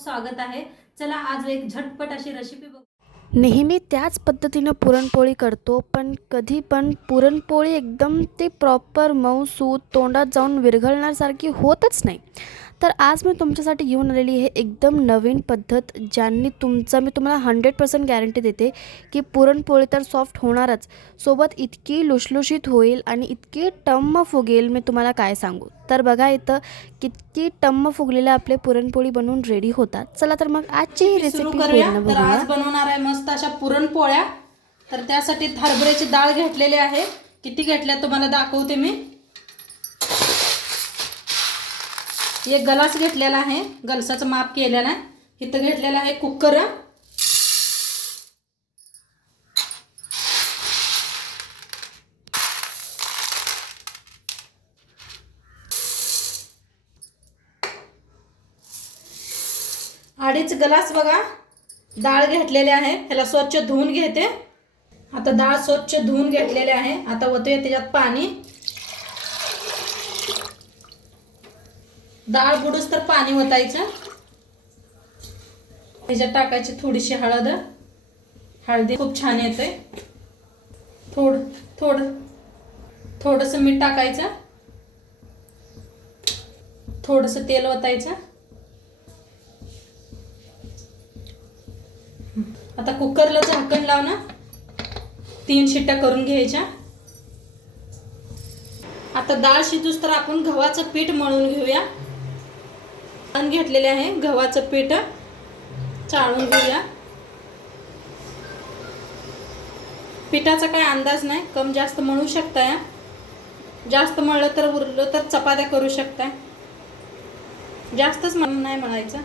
स्वागत आहे. चला आज एक झटपट अशी रेसिपी बघू. नेहमी त्याच पद्धतीनं पुरणपोळी करतो पण कधी पण पुरणपोळी एकदम ते प्रॉपर मऊ सूत तोंडात जाऊन विरघळण्यासारखी होतच नाही. तर आज मी तुमच्यासाठी घेऊन आलेली आहे एकदम नवीन पद्धत ज्यांनी तुमचं मी तुम्हाला हंड्रेड पर्सेंट गॅरंटी देते की पुरणपोळी तर सॉफ्ट होणारच. सोबत इतकी लुशलुशीत होईल आणि इतकी टम्म फुगेल मी तुम्हाला काय सांगू. तर बघा इथं किती टम्म फुगलेल्या आपले पुरणपोळी बनवून रेडी होतात. चला तर मग आजची ही रेसिपी आज बनवणार आहे मस्त अशा पुरणपोळ्या. तर त्यासाठी हरभऱ्याची डाळ घेतलेली आहे. किती घेतल्या तुम्हाला दाखवते मी. एक गलास घेतलेला आहे. गलसाचं माप केलेलं आहे. इथं घेतलेलं आहे कुकर. अडीच ग्लास बघा. डाळ घेतलेली आहे. ह्याला स्वच्छ धुवून घेते. आता डाळ स्वच्छ धुवून घेतलेले आहे. आता होतोय त्याच्यात पाणी. डाळ बुडूस तर पाणी ओतायचं. त्याच्यात टाकायची थोडीशी हळद. हळदी खूप छान येते थोड थोड थोडंसं मीठ टाकायचं. थोडंसं तेल ओतायचं. आता कुकरला झाकण लाव ना तीन शिट्ट्या करून घ्यायच्या. आता डाळ शिजूस तर आपण गव्हाचं पीठ मळून घेऊया. आणि घेतलेले आहे. गव्हाचं पीठ चाळून घेऊया. पिठाचा काय अंदाज नाही. कम जास्त मळू शकता या जास्त मळलं तर उरलं तर चपात्या करू शकता जास्तच म्हणून नाही म्हणायचं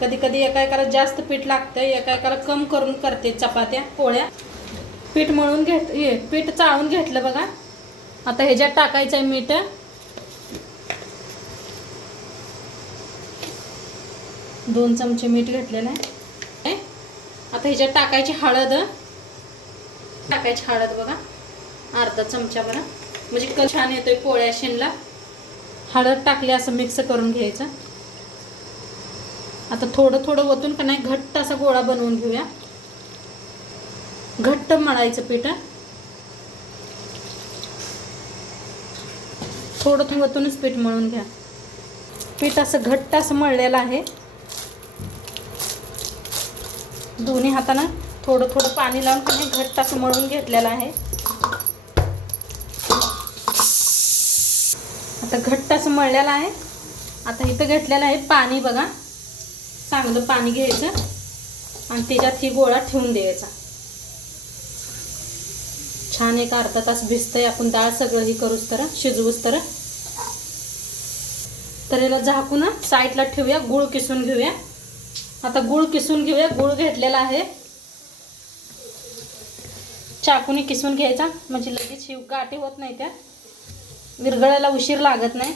कधी कधी एका एकाला जास्त पीठ लागतं एका एकाला कम करून करते चपात्या पोळ्या. पीठ मळून घेत हे पीठ चाळून घेतलं बघा. आता ह्याच्यात टाकायचं आहे मीठ. दोन चमचे मीठ घातलेलं आहे आता ह्याच्यात टाकायची हळद. टाकायची हळद बघा. अर्धा चमचा बरं. म्हणजे कल छान येतोय पोळ्या शेणला. हळद टाकली असं मिक्स करून घ्यायचं. आता थोडं थोडं वतून का नाही घट्ट असा गोळा बनवून घेऊया. घट्ट मळायचं पीठ. थोडं थोडं वतूनच पीठ मळून घ्या. पीठ असं घट्ट असं मळलेलं आहे. दोन्ही हातानं थोडं थोडं पाणी लावून पण घट्ट असं मळून घेतलेलं आहे. आता घट्ट असं मळलेलं आहे. आता इथं घेतलेलं आहे पाणी बघा. चांगलं पाणी घ्यायचं. आणि त्याच्यात ही गोळा ठेवून द्यायचा. छान एक अर्धा तास भिजतंय आपण डाळ सगळं ही करूच तर शिजवूच तर. तर याला झाकून साईडला ठेवूया गुळ किसून घेऊया. आता गुळ किसून घेऊया. गुळ घेतलेला आहे. चाकूने किसून घ्यायचा. म्हणजे लगेच शिव गाठी होत नाही त्या. विरगळायला उशीर लागत नाही.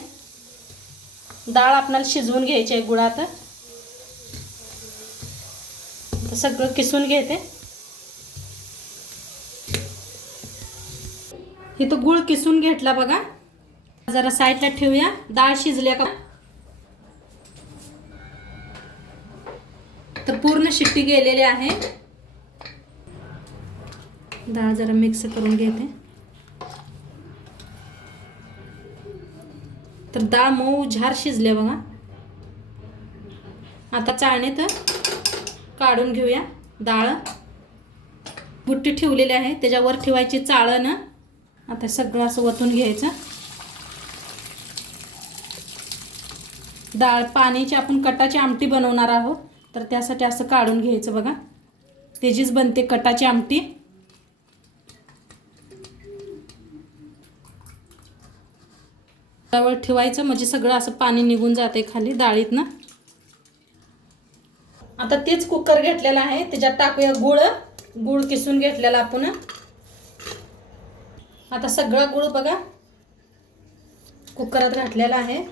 डाळ आपल्याला शिजवून घ्यायची आहे गुळात. सगळं किसून घेते. इथं गुळ किसून घेतला बघा. जरा साईडला ठेवूया. डाळ शिजल्या का? तर पूर्ण शिट्टी गेलेली आहे. डाळ जरा मिक्स करून घेते. तर डाळ मऊ झार शिजले बघा. आता चाळणीत काढून घेऊया डाळ. बुट्टी ठेवलेली आहे. त्याच्यावर ठेवायची चाळण. आता सगळं असं वतून घ्यायचं. डाळ पाण्याची आपण कटाची आमटी बनवणार आहोत. तर त्यासाठी असं काढून घ्यायचं बघा. त्याचीच बनते कटाची आमटी. त्यावर ठेवायचं म्हणजे सगळं असं पाणी निघून जाते खाली डाळीतनं. आता तेच कुकर घेतलेला आहे त्याच्यात टाकूया गुळ. गुळ किसून घेतलेला आपण. आता सगळा गुळ बघा. कुकरात घातलेला आहे.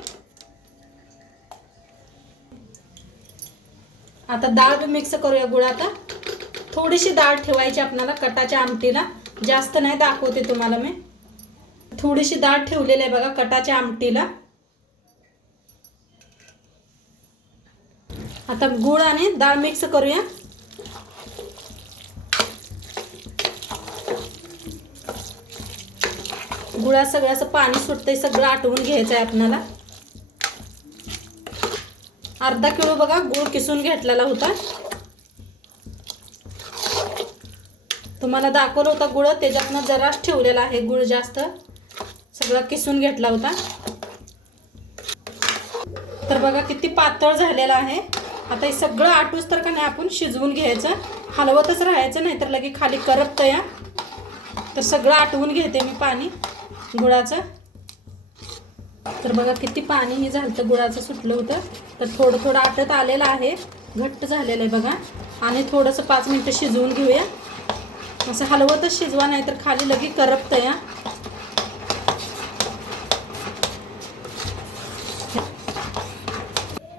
आता डाळ मिक्स करूया गुळ आता. थोडीशी डाळ ठेवायची आपल्याला कटाच्या आमटीला. जास्त नाही दाखवते तुम्हाला मी. थोडीशी डाळ ठेवलेली आहे बघा कटाच्या आमटीला. आता गुळ आणि डाळ मिक्स करूया. गुळा सगळं असं पाणी सुटतंय सगळं आटवून घ्यायचं आहे आपणाला अर्धा किलो बघा गुळ किसून घेतलेला होता. तुम्हाला दाखवलं होता गुळ त्याच्यातनं जराच ठेवलेला आहे गुळ जास्त. सगळं किसून घेतला होता. तर बघा किती पातळ झालेला आहे. आता हे सगळं आटूस तर का नाही आपण शिजवून घ्यायचं. हलवतच राहायचं नाही तर लगे खाली करपतं या. तर सगळं आटवून घेते मी पाणी गुळाचं. तर बघा किती पाणी हे झालं. गुळाचं सुटलं होतं. तर थोडं थोडं आटत आलेलं आहे. घट्ट झालेलं आहे बघा. आणि थोडंसं पाच मिनटं शिजवून घेऊया. असं हलवतच शिजवा नाही तर खाली लगी करपतं या.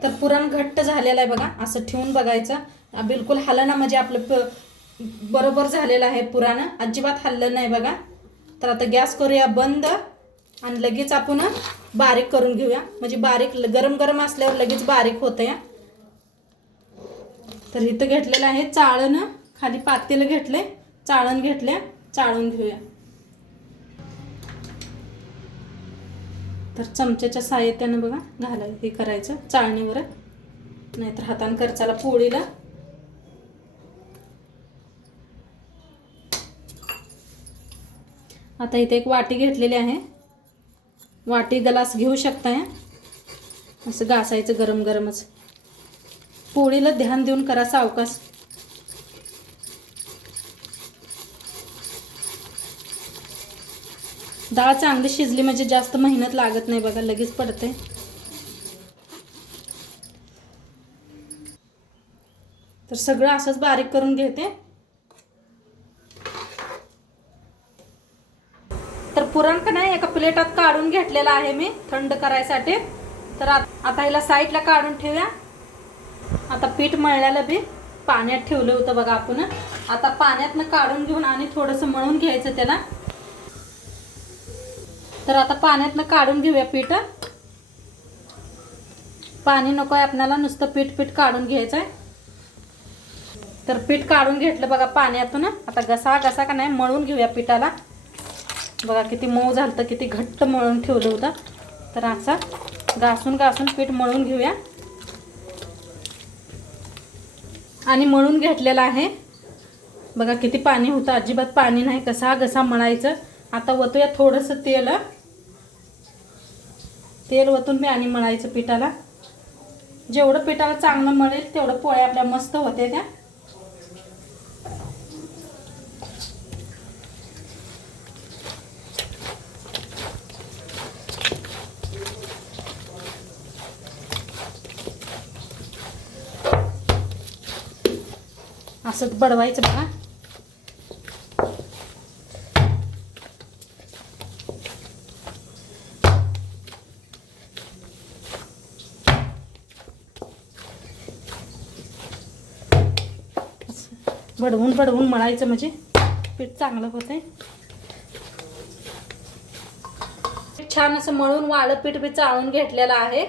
तर पुरण घट्ट झालेलं आहे बघा. असं ठेवून बघायचं. बिलकुल हलं ना म्हणजे आपलं प बरोबर झालेलं आहे पुराणं. अजिबात हल्लं नाही बघा. तर आता गॅस करूया बंद. आणि लगेच आपण बारीक करून घेऊया. म्हणजे बारीक गरम गरम असल्यावर लगेच बारीक होतं या तर इथं घेतलेलं आहे चाळण. खाली पातेलं घेतलंय चाळण घेतल्या चाळून घेऊया. तर चमच्याच्या साहाय्यानं बघा घालाय हे करायचं चाळणीवर. नाहीतर हाताने करचाला पोळीला. आता इथे एक वाटी घेतलेली आहे. वाटी गलास घेऊ शकताय? असं घासायचं गरम गरमच. पोळीला ध्यान देऊन करा सावकाश. डाळ चांगली शिजली म्हणजे जास्त मेहनत लागत नाही बघा लगेच पडते तर सगळं असंच बारीक करून घेते तर पुरण का नाही एका प्लेटात काढून घेतलेलं आहे मी थंड करायसाठी. तर आता हिला साईडला काढून ठेवूया. आता पीठ मळल्याला बी पाण्यात ठेवलं होतं बघा आपण. आता पाण्यातनं काढून घेऊन आणि थोडंसं मळून घ्यायचं त्याला. तर आता पाण्यातनं काढून घेऊया पीठ. पाणी नको आहे आपल्याला नुसतं पीठ पीठ काढून घ्यायचं आहे तर पीठ काढून घेतलं बघा पाण्यातून. आता घसा घसा का नाही मळून घेऊया पिठाला. बघा किती मऊ झालं तर किती घट्ट मळून ठेवलं होतं. तर असा घासून घासून पीठ मळून घेऊया. आणि मळून घेतलेलं आहे. बघा किती पाणी होतं अजिबात पाणी नाही कसा घसा मळायचं. आता वतूया थोडंसं तेल. तेल वतून मी आणि मळायचं पिठाला. जेवढं पिठाला चांगलं मळेल तेवढं पोळ्या आपल्या मस्त होते त्या. असंच बडवायचं बघा. बडवून बडवून मळायचं म्हणजे पीठ चांगलं होतंय. छान असं मळून वाळं पीठ बी चाळून घेतलेलं आहे.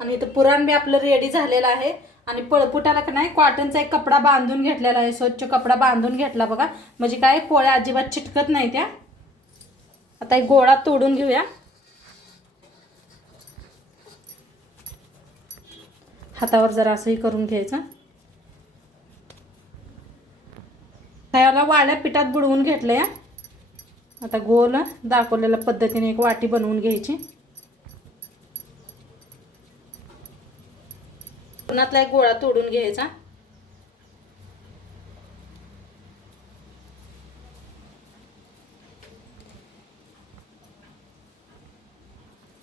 आणि इथं पुराण बी आपलं रेडी झालेलं आहे. आणि पळपुटाला का नाही कॉटनचा एक कपडा बांधून घेतलेला आहे स्वच्छ कपडा बांधून घेतला बघा. म्हणजे काय पोळ्या अजिबात चिटकत नाही त्या. आता एक गोळा तोडून घेऊया. हातावर जरा असंही करून घ्यायचं. त्याला वाळ्या पिठात बुडवून घेतलं या आता गोल दाखवलेल्या पद्धतीने एक वाटी बनवून घ्यायची. पुण्यातला एक गोळा तोडून घ्यायचा.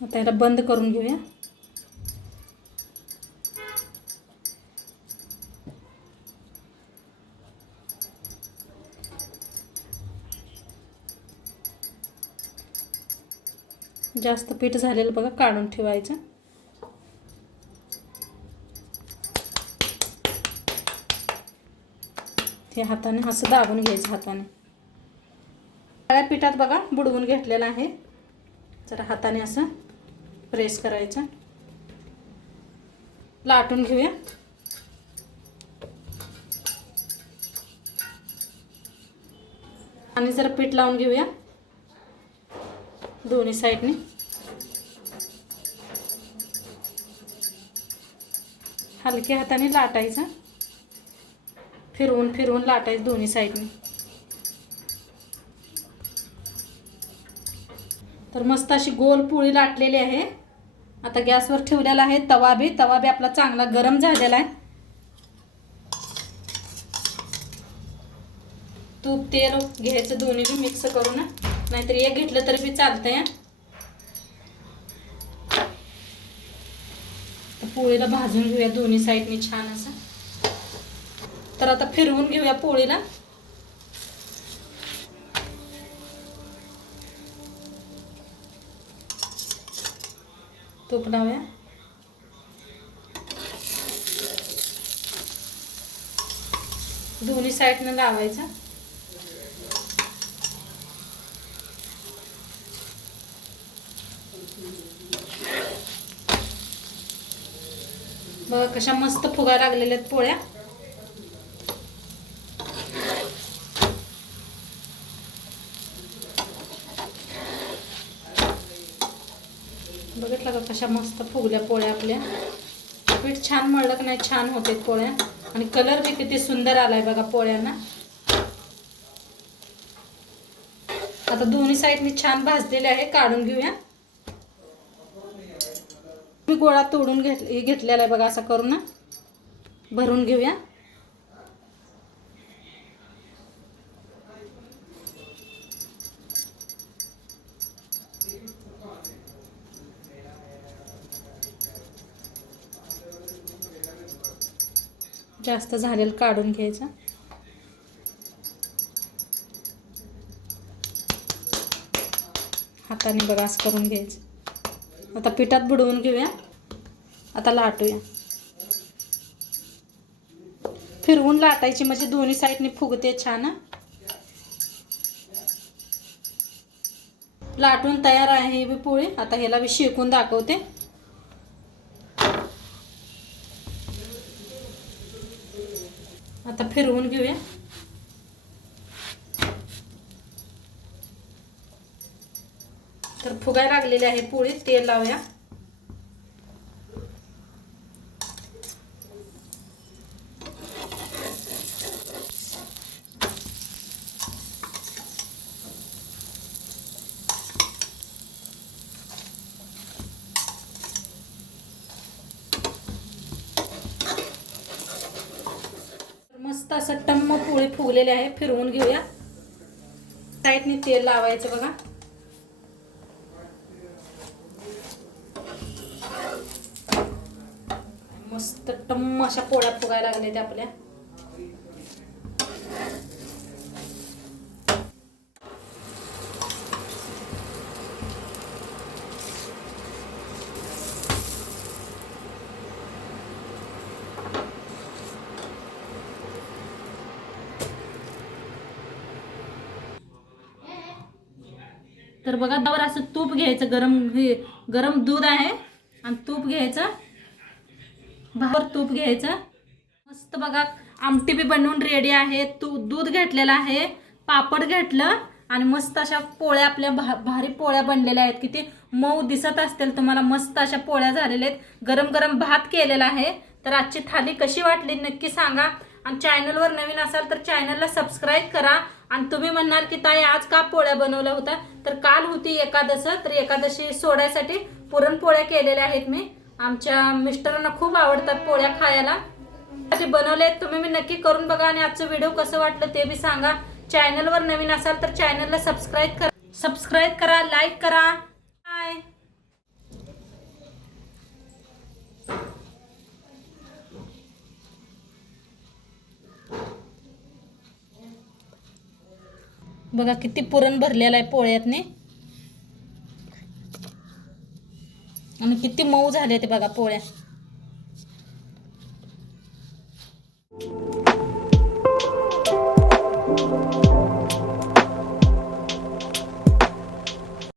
आता याला बंद करून घेऊया. जास्त पीठ झालेलं बघा काढून ठेवायचं. हे हाताने असं दाबून घ्यायचं हाताने. पिठात बघा बुडवून घेतलेलं आहे. जरा हाताने असं प्रेस करायचं. लाटून घेऊया. आणि जरा पीठ लावून घेऊया. दोन्ही साईडने. हलक्या हाताने लाटायचं. फिरवून फिरवून लाटायचं दोन्ही साईडने तर मस्त अशी गोल पोळी लाटलेली आहे. आता गॅसवर ठेवलेला आहे तवा बी. तवा बी आपला चांगला गरम झालेला आहे. तूप तेल घ्यायचं दोन्ही बी मिक्स करून. नाहीतर एक घेतलं तरी बी चालतंय. पोळीला भाजून घेऊया दोन्ही साईडनी छान असं. तर आता फिरवून घेऊया पोळीला. तूप लावूया. दोन्ही साईडनं लावायचं. बघा कशा मस्त फुगा लागलेल्या आहेत पोळ्या. अशा मस्त फुगल्या पोळ्या आपल्या. पीठ छान मळलं का नाही छान होते पोळ्या. आणि कलर बी किती सुंदर आलाय बघा पोळ्यांना. आता दोन्ही साईडनी छान भाजलेले आहे काढून घेऊया. मी गोळा तोडून घेत घेतलेला आहे बघा असा करून भरून घेऊया. जास्त झालेलं काढून घ्यायचं. हाताने बघा असं करून घ्यायचं. आता पिठात बुडवून घेऊया. आता लाटूया. फिरवून लाटायची म्हणजे दोन्ही साईडने फुगते छान. लाटून तयार आहे ही बी पोळी. आता ह्याला मी शेकून दाखवते. आता फिरवून घेऊया. तर फुगाय लागलेली आहे पोळी तेल लावूया. मस्त असं टम्म पोळी फुगलेले आहे फिरवून घेऊया. साईडने तेल लावायचं बघा. मस्त टम्म अशा पोळ्या फुगायला लागल्या त्या आपल्या. तर बघा त्यावर असं तूप घ्यायचं गरम गरम दूध आहे. आणि तूप घ्यायचं. भावर तूप घ्यायचं. मस्त बघा आमटी बी बनवून रेडी आहे. तू दूध घेतलेलं आहे पापड घेतलं. आणि मस्त अशा पोळ्या आपल्या भा भारी पोळ्या बनलेल्या आहेत. किती मऊ दिसत असतील तुम्हाला. मस्त अशा पोळ्या झालेल्या आहेत. गरम गरम भात केलेला आहे. तर आजची थाली कशी वाटली नक्की सांगा. आणि चॅनलवर नवीन असाल तर चॅनलला सबस्क्राईब करा. आणि तुम्ही म्हणणार की ताई आज का पोळ्या बनवल्या होत्या? तर काल होती एकादश तर एकादशी सोडायसाठी पुरणपोळ्या केलेल्या आहेत मी. आमच्या मिस्टरांना खूप आवडतात पोळ्या खायला. ते बनवले तुम्ही मी नक्की करून बघा आणि आजचं व्हिडिओ कसं वाटलं ते बी सांगा. चॅनलवर नवीन असाल तर चॅनलला सबस्क्राईब करा. सबस्क्राईब करा लाईक करा. बघा किती पुरण भरलेलं आहे पोळ्यातने. आणि किती मऊ झाले ते बघा पोळ्या.